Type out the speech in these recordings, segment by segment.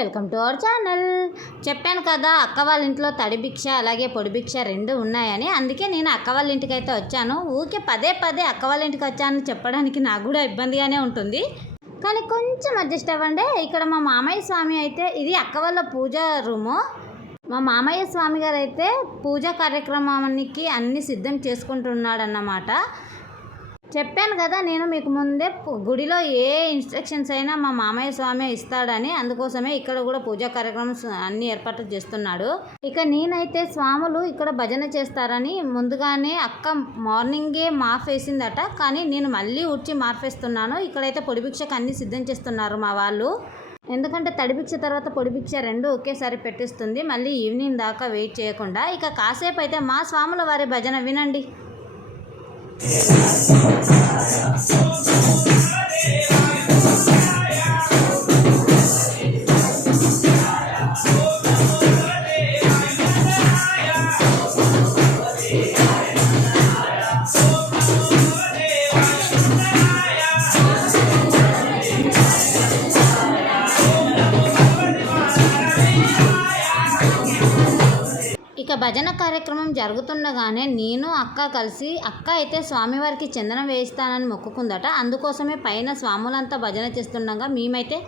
Welcome to our channel. చెప్పాను కదా అక్క వాళ్ళ ఇంట్లో తడి భిక్ష అలాగే పొడి భిక్ష రెండు ఉన్నాయని. అందుకే నేను అక్క వాళ్ళ ఇంటికి అయితే వచ్చాను. ఊరికే పదే అక్క వాళ్ళ ఇంటికి వచ్చాను చెప్పడానికి నాకు కూడా ఇబ్బందిగానే ఉంటుంది, కానీ కొంచెం అడ్జస్ట్ అవ్వండి. ఇక్కడ మా మామయ్య స్వామి అయితే, ఇది అక్క వాళ్ళ పూజా రూము. మా మామయ్య స్వామి గారు అయితే పూజా కార్యక్రమానికి అన్ని సిద్ధం చేసుకుంటున్నాడన్నమాట. చెప్పాను కదా నేను మీకు ముందే, గుడిలో ఏ ఇన్స్ట్రక్షన్స్ అయినా మా మామయ్య స్వామి ఇస్తాడని. అందుకోసమే ఇక్కడ కూడా పూజా కార్యక్రమం అన్ని ఏర్పాట్లు చేస్తున్నాడు. ఇక నేనైతే స్వాములు ఇక్కడ భజన చేస్తారని ముందుగానే అక్క మార్నింగే మార్ఫేసిందట, కానీ నేను మళ్ళీ ఊడ్చి మార్ఫేస్తున్నాను. ఇక్కడైతే పొడి భిక్షకు అన్ని సిద్ధం చేస్తున్నారు మా వాళ్ళు. ఎందుకంటే తడి భిక్ష తర్వాత పొడి భిక్ష రెండు ఒకేసారి పెట్టిస్తుంది, మళ్ళీ ఈవినింగ్ దాకా వెయిట్ చేయకుండా. ఇక కాసేపు అయితే మా స్వాముల వారి భజన వినండి. ఇక భజన కార్యక్రమం జరుగుతుండగానే నేను అక్క కలిసి, అక్క అయితే స్వామివారికి చందనం వేయిస్తానని మొక్కుకుందట. అందుకోసమే పైన స్వాములంతా భజన చేస్తుండగా మేమైతే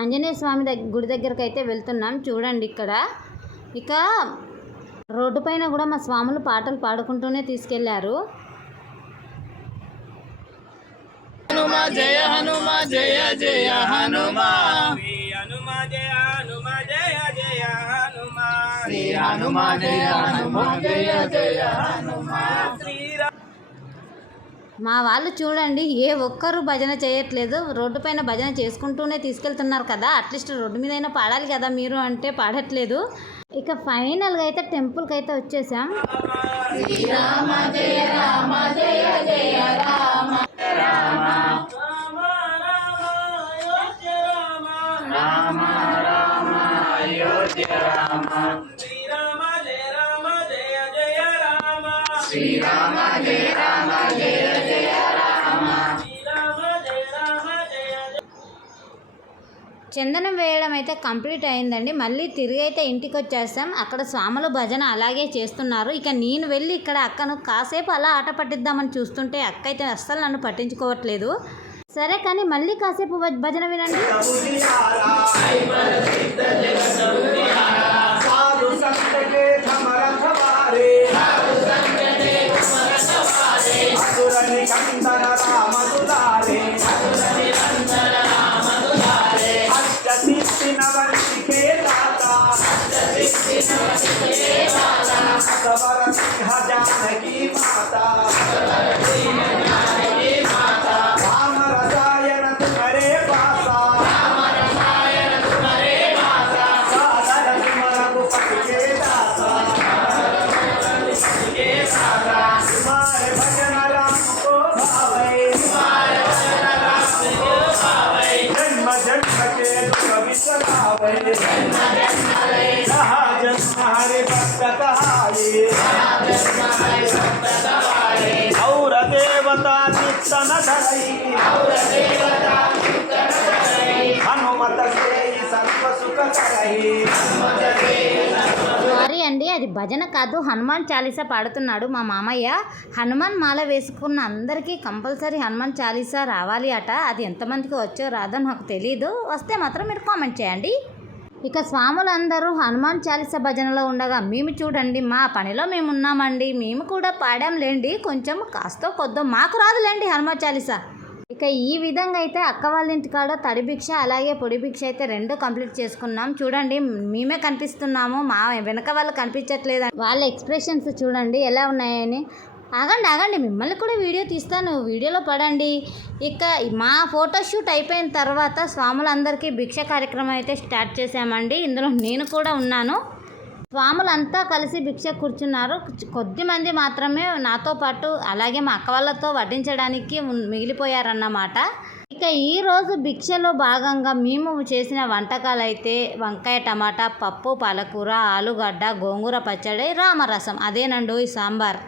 ఆంజనేయ స్వామి గుడి దగ్గరకు అయితే వెళ్తున్నాం. చూడండి ఇక్కడ. ఇక రోడ్డు పైన కూడా మా స్వాములు పాటలు పాడుకుంటూనే తీసుకెళ్లారు. హనుమ జయ హనుమ జయ జయ హనుమ, హనుమ జయ హనుమ జయ జయ హనుమ, శ్రీ హనుమ జయ హనుమ జయ జయ హనుమ. మా వాళ్ళు చూడండి, ఏ ఒక్కరు భజన చేయట్లేదు, రోడ్డు పైన భజన చేసుకుంటూనే తీసుకెళ్తున్నారు కదా. అట్లీస్ట్ రోడ్డు మీద అయినా పాడాలి కదా మీరు అంటే పాడట్లేదు. ఇక ఫైనల్గా అయితే టెంపుల్కి అయితే వచ్చేసాం. శ్రీరామ జయ రామ జయ జయ రామ, రామ రామ రామ అయోధ్య రామ, శ్రీరామ జయ రామ జయ జయ రామ, శ్రీరామ జయ రామ జయ జయ రామ, శ్రీరామ జయ రామ జయ జయ. చందనం వేయడం అయితే కంప్లీట్ అయిందండి. మళ్ళీ తిరిగి అయితే ఇంటికి వచ్చేస్తాం. అక్కడ స్వాములు భజన అలాగే చేస్తున్నారు. ఇక నేను వెళ్ళి ఇక్కడ అక్కను కాసేపు అలా ఆట పట్టిద్దామని చూస్తుంటే అక్క అయితే అస్సలు నన్ను పట్టించుకోవట్లేదు. సరే కానీ మళ్ళీ కాసేపు భజన వినండి. సారీ అండి, అది భజన కాదు, హనుమాన్ చాలీసా పాడుతున్నాడు మా మామయ్య. హనుమాన్ మాల వేసుకున్న అందరికీ కంపల్సరీ హనుమాన్ చాలీసా రావాలి అట. అది ఎంతమందికి వచ్చో రాదో నాకు తెలీదు. వస్తే మాత్రం మీరు కామెంట్ చేయండి. ఇక స్వాములందరూ హనుమాన్ చాలీసా భజనలో ఉండగా మేము చూడండి మా పనిలో మేము ఉన్నామండి. మేము కూడా పాడాంలేండి, కొంచెం కాస్తో కొద్దో, మాకు రాదులేండి హనుమాన్ చాలీసా. ఇక ఈ విధంగా అయితే అక్క వాళ్ళ ఇంటికాడ తడి భిక్ష అలాగే పొడి భిక్ష అయితే రెండు కంప్లీట్ చేసుకున్నాం. చూడండి మేమే కనిపిస్తున్నాము, మా వెనక వాళ్ళు కనిపించట్లేదు. వాళ్ళ ఎక్స్ప్రెషన్స్ చూడండి ఎలా ఉన్నాయని. ఆగండి మిమ్మల్ని కూడా వీడియో తీస్తాను, వీడియోలో పడండి. ఇక మా ఫోటోషూట్ అయిపోయిన తర్వాత స్వాములందరికీ భిక్ష కార్యక్రమం అయితే స్టార్ట్ చేసామండి. ఇందులో నేను కూడా ఉన్నాను. స్వాములంతా కలిసి భిక్ష కూర్చున్నారు. కొద్దిమంది మాత్రమే నాతో పాటు అలాగే మా అక్క వాళ్ళతో వడ్డించడానికి మిగిలిపోయారన్నమాట. ఇక ఈరోజు భిక్షలో భాగంగా మేము చేసిన వంటకాలు అయితే వంకాయ టమాటా పప్పు పాలకూర ఆలుగడ్డ గోంగూర పచ్చడి రామరసం, అదేనండి ఈ సాంబార్.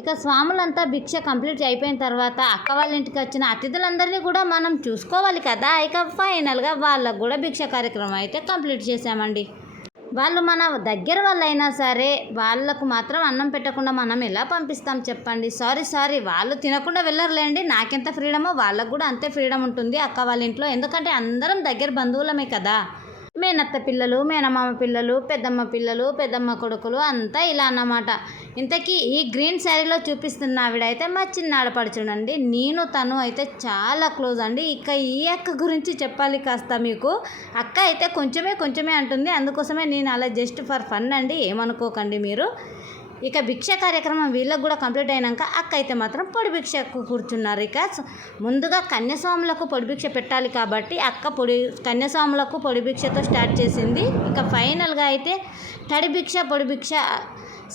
ఇక స్వాములంతా భిక్ష కంప్లీట్ అయిపోయిన తర్వాత అక్క వాళ్ళ ఇంటికి వచ్చిన అతిథులందరినీ కూడా మనం చూసుకోవాలి కదా. ఇక ఫైనల్గా వాళ్ళకు కూడా భిక్ష కార్యక్రమం అయితే కంప్లీట్ చేసామండి. వాళ్ళు మన దగ్గర వాళ్ళైనా సరే వాళ్ళకు మాత్రం అన్నం పెట్టకుండా మనం ఎలా పంపిస్తాం చెప్పండి. సారీ వాళ్ళు తినకుండా వెళ్ళరులేండి. నాకెంత ఫ్రీడమో వాళ్ళకు కూడా అంతే ఫ్రీడమ్ ఉంటుంది అక్క వాళ్ళ ఇంట్లో. ఎందుకంటే అందరం దగ్గర బంధువులమే కదా. మేనత్త పిల్లలు, మేనమామ పిల్లలు, పెద్దమ్మ పిల్లలు, పెద్దమ్మ కొడుకులు అంతా ఇలా అన్నమాట. ఇంతకీ ఈ గ్రీన్ శారీలో చూపిస్తున్న ఆవిడైతే మా చిన్న ఆడపడుచునండి. నేను తను అయితే చాలా క్లోజ్ అండి. ఇక ఈ అక్క గురించి చెప్పాలి కాస్త మీకు. అక్క అయితే కొంచెమే అంటుంది. అందుకోసమే నేను అలా జస్ట్ ఫర్ ఫన్ అండి, ఏమనుకోకండి మీరు. ఇక భిక్ష కార్యక్రమం వీళ్ళకు కూడా కంప్లీట్ అయినాక అక్క అయితే మాత్రం పొడి భిక్షకు కూర్చున్నారు. ఇక ముందుగా కన్యాస్వాములకు పొడి భిక్ష పెట్టాలి కాబట్టి అక్క కన్యాస్వాములకు పొడి భిక్షతో స్టార్ట్ చేసింది. ఇక ఫైనల్గా అయితే తడి భిక్ష పొడి భిక్ష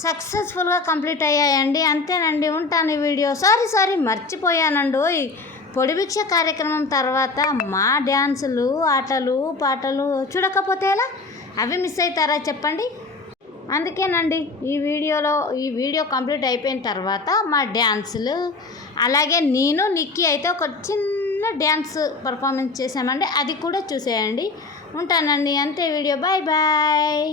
సక్సెస్ఫుల్గా కంప్లీట్ అయ్యాయండి. అంతేనండి, ఉంటాను ఈ వీడియో. సారీ మర్చిపోయానండి. పొడి భిక్ష కార్యక్రమం తర్వాత మా డ్యాన్సులు, ఆటలు, పాటలు చూడకపోతే ఎలా? అవి మిస్ అవుతారా చెప్పండి. అందుకేనండి ఈ వీడియో కంప్లీట్ అయిపోయిన తర్వాత మా డ్యాన్సులు, అలాగే నేను నిక్కీ అయితే ఒక చిన్న డ్యాన్స్ పర్ఫార్మెన్స్ చేసామండి. అది కూడా చూసేయండి. ఉంటానండి, అంతే వీడియో. బాయ్.